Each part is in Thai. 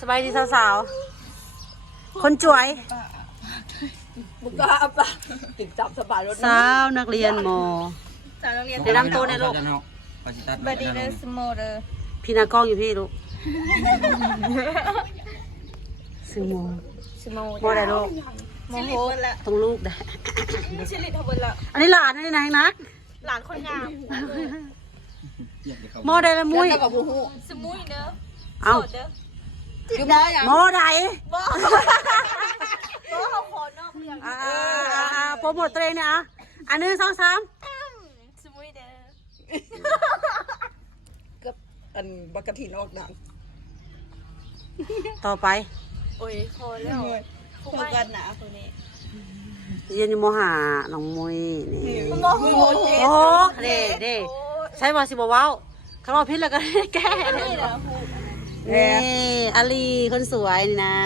สบายดีสาวๆคนจวย บุกกาปะติดจับสบายรถ สาวนักเรียนม สาวโรงเรียน แนะนำตัวในอยลูก บดีเดอร์สโมเดอร์ พี่นากล้องอยู่พี่ลูกซื้อโม สโม โมได้ลูก โมโหละ ต้องลูกได้ ชิลิทบนละ อันนี้หลานนี่นะนัก หลานคนงาม โมได้ละมุ้ย แล้วกับผู้หู สมุยเด้อ เอา โสดเด้อ อยู่บ่อย่าง โมได้ บ่เขาขอนอกเรื่อง โปรโมทตัวเองเนี่ยอ่ะอันหนึ่งสองสาม สมุยเด้อ กับอันบักกะทินออกดัง ต่อไป โอ้ยพอแล้วพวกกันหนาคนนี้ เรียนอยู่มหาน้องมุ้ยนี่ โมโห โอ้เด้เด้ใช่บ่สิบ่เว้าคำว่าพิษแล้วก็ได้แก้ นี่แหละ นี่อาลีคนสวยนี่นะ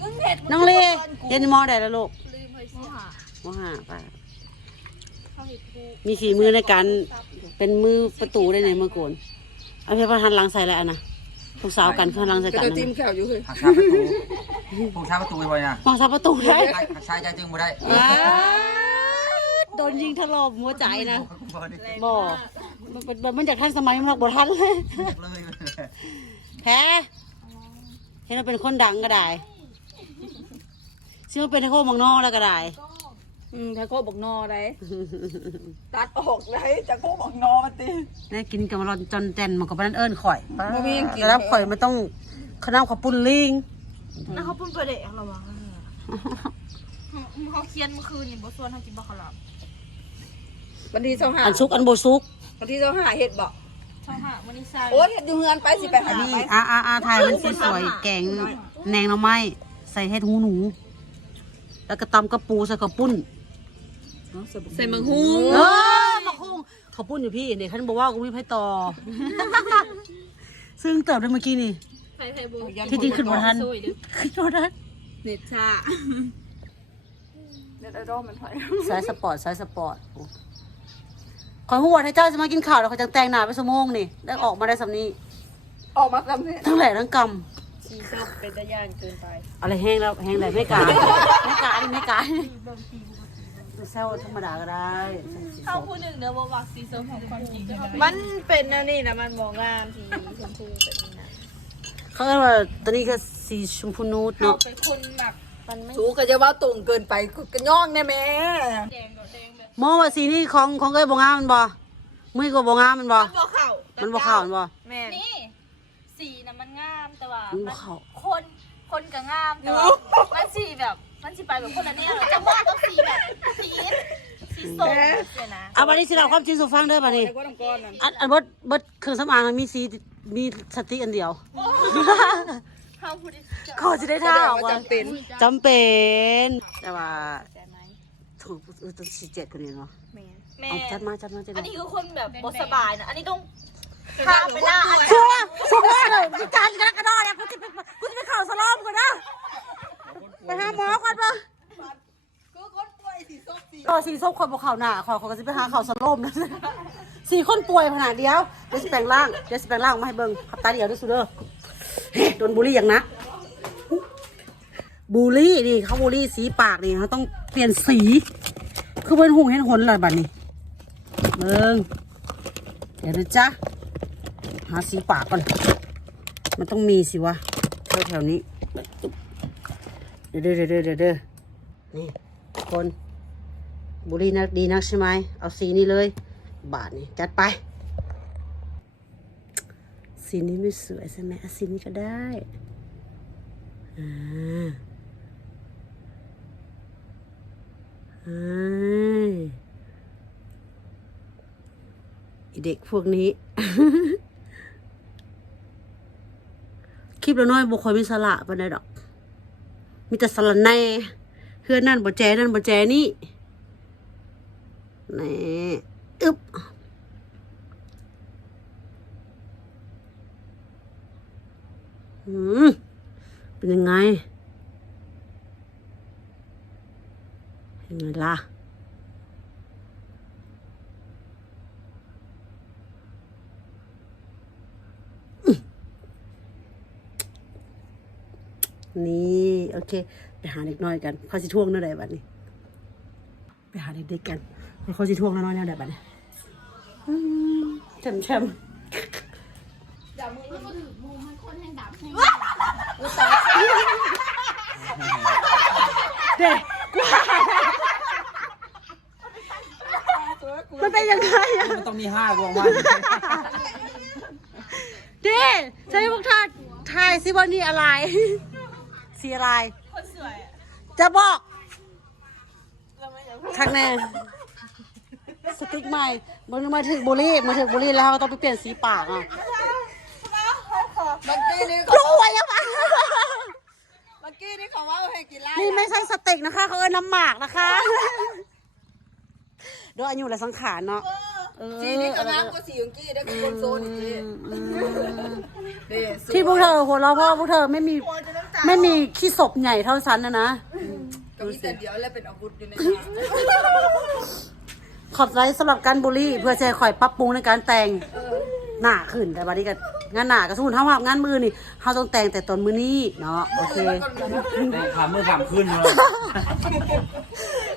มึงเห็ด น้องเล่เรียนอยู่มอได้แล้วลูก ลืมไปสิ มหาป่ะ เขาเห็ดกู มีฝีมือในการเป็นมือประตูได้ในเมื่อก่อนเอาเพื่อนหันหลังใส่แล้วอันนะลูกสาวกันเพื่อนหลังใส่ ก็ กัน จะ นะ จิ้มแขวอยู่เลย หักชาประตูผมชาประตูบ่อยนะ มองซาประตูได้ หักชาใจจึงบ่ได้ โดนยิงถล่มหัวใจนะบ่มันจากท่านสมัยมันหลักบ่ทันเลย เลย แพ้เห็นว่าเป็นคนดังก็ได้ซึ่งเป็นไทโคมังนอกแล้วก็ได้ ถ้าโคบอกนอได้ตัดออกได้จะโคบอกนอมาตี ได้กินกับมารอนจนแจนมันกับบ้านเอิญข่อย บ่มีหยังกิน แล้วข่อยมันต้องขนมข้าวปุ้นลิง แล้วเขาปุ่นประเดะระวังเขาเคียนเมื่อคืนนี่บ่ส่วนเขากินบ่ขลับ วันที่25 อันซุกอันโบซุก วันที่25เฮ็ดบ่ ช่องหาวันนี้ใส่ โอ้ยเฮ็ดอยู่เฮือนไปสิไปหา นี่ ไป ไทยมันสวยๆแกงแหนงหน่อไม้ใส่เห็ดหูหนู แล้วก็ตำกระปูใส่กระปุ้น ใส่มังฮู้ เออมาคุ้งข้าวปุ้นอยู่พี่เด็กเขาบอกว่ากูมีไผ่ต่อ ซึ่งเติบได้เมื่อกี้นี่ ไผ่ไผ่บู ที่จริงขึ้นมาทันขึ้นมาทัน เน็ตชาเน็ตไอดอลมันถอย สายสปอร์ตขอยหัวให้เจ้าจะมากินข้าวแล้วเขาจะแต่งหน้าไปสมงนี่ได้ออกมาได้สำนี้ ออกมาคำนี้ ทั้งแหล่ทั้งก ชีชอบเป็นตะย่านเกินไป ำอะไรแห้งแล้วแห้งเลยไม่กล้าไม่กล้าดิไม่กล้าเซลธรรมดาก็ได้ เข้าผู้หนึ่งเด้อบ่วักสีส้มของความจริง มันเป็นอันนี้นะมันบ่งามทีชมพูแบบนี้นะ เขาเรียกว่าตอนนี้ก็สีชมพูนูด เขา เนาะ เป็นคนหมักมันไม่ สูก็จะว่าตรงเกินไปก็ย่องแน่แม่ แดงกับแดงแบบ มองว่าสีนี้ของเอ้ยบงามมันบ่มือก็บงามมันบ่ บ่เข่า มันบ่เข้ามันบ่ แม่ นี่สีน่ะมันงามแต่ว่า มันบ่เข้า คนก็งามแต่ว่ามันสีแบบมันสีไปแบบคนละเนี่ยจะว่าต้องสีแบบสีส้มเนี่ยนะ เอาบัดนี้สิเราความจริงสู่ฟังเด้อบัดนี้ แต่ว่าน้ำก้อนนั่น อันเบิดเครื่องสำอางมันมีสีมีสติกอันเดียว เขาพูดได้ ขอจะได้ท่าออกว่า จำเป็น จำเป็นแต่ว่า ใจไหม ถูกต้องสีเจ็ดคนนี้เนาะ แม่ เอาจัดมา อันนี้คือคนแบบบสบายนะอันนี้ต้องพาไปล่าอัน ชัวร์เลยมีการกระดอเนี่ยกูจะไปเข่าสลอมก่อนนะไปหาหมอก่อนปะ คือคนป่วยสีส้มสี ก็สีส้มคนบอกเข่าหน้าขอก็จะไปหาเข่าสลอมนะสี่คนป่วยขนาดเดียวเดี๋ยวจะแปลงร่างมาให้เบิ่งขับตาเดียวด้วยสุดเด้อโดนบูลลี่อย่างนะบูลลี่นี่เขาบูลลี่สีปากนี่เขาต้องเปลี่ยนสีคือเป็นหุ่งเห็นหนเลยบัดนี้เบิ่งเดี๋ยวนะจ๊ะหาสีปากก่อนมันต้องมีสิวะแถวนี้เด้อนี่คนบุรีนักดีนักใช่ไหมเอาสีนี้เลยบาทนี่จัดไปสีนี้ไม่สวยใช่ไหมเอาสีนี้ก็ได้อีเด็กพวกนี้ คลิปละน้อยบุคคลไม่สละปานใดดอกมีแต่สละแน่เพื่อนนั่นบ่แจนั่นบ่แจนี่แน่อึ๊บเป็นยังไงล่ะ นี่โอเคไปหาเด็กน้อยกันเขาสิท่วงเท่าไหร่บัดนี้ไปหาเด็กๆกันเขาสิท่วงน้อยๆเท่าไหร่บัดนี้แชม เด็กมันเป็นยังไงอะ มันต้องมี5วงว่า เด็กใช่พวกท่าทายสิว่านี่อะไรสีอะไร คนสวยอะ จะบอกข้างในสติ๊กใหม่มาถึงบุรีแล้วเราต้องไปเปลี่ยนสีปากอ่ะ เมื่อกี้นี่ รวยอะปะ เขาว่าให้กินไล่ นี่ไม่ใช่สติ๊กนะคะเขาเอิ้นน้ำหมากนะคะด้วยอายุและสังขารเนาะ สีนี้ก็น้ำก็สีของกี้ได้คือคนโซนอีกที ที่พวกเธอหัวเราะเพราะว่าพวกเธอไม่มีขี้ศพใหญ่เท่าฉันนะ ก็มีแต่เดียวแล้วเป็นอาวุธอยู่ใน ขอบใจสำหรับการบูลลี่เพื่อจะคอยปรับปรุงในการแต่งหน้าขึ้นแต่บัดนี้ก็งานหน้าก็สมมุติถ้าว่างานมือนี่เราต้องแต่งแต่ตอนมือนี้เนาะโอเค ถามมือถามขึ้นเลย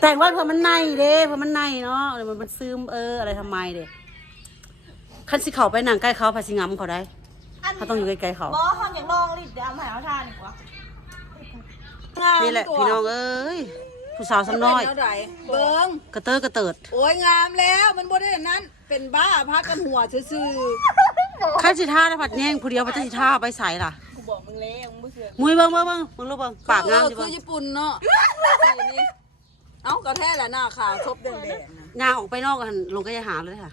แต่งว่าเพื่อมันในเด้เพื่อมันในเนาะเดี๋ยวมันซึมอะไรทำไมเด้คันสิเขาไปหนังใกล้เขาพาสิงำเขาได้เขาต้องอยู่ใกล้ๆเขา บอสอย่างลองลิดเดี๋ยวเอามาเอาทานดีกว่า นี่แหละพี่น้องเอ้ยผู้สาวสำน้อย เบิ้ง กระเตอเติด โอ้ยงามแล้วมันบ่ได้นั้นเป็นบ้าพักกันหัวซื่อ ขั้นสิท่าแล้วผัดแย่งผู้เดียวพัดสิท่าเอาไปใส่ล่ะ กูบอกมึงแล้วมึงไม่เชื่อ มุ้ยเบิ่งมึงรู้เบิ่งปากงาม คื จิเบิ่ อง ญี่ปุ่นเนาะสีนี้เอ้ากระแท้แหละหน้าขาวทบแดงๆนะ งาออกไปนอกกันลงก็ยาหาเลยค่ะ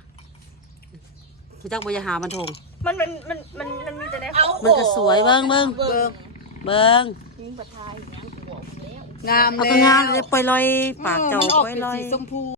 ผู้จักบยาหามันทง มันมีแต่ในเขา มันก็สวยเบิ่ง เบิ้ง ทิ้งปะทายอย่างนี้กูบอกมึงแล้ว งาม เอา แล้ว ก็งามเลยปล่อยลอยปากเจ้าปล่อยลอย สีชมพู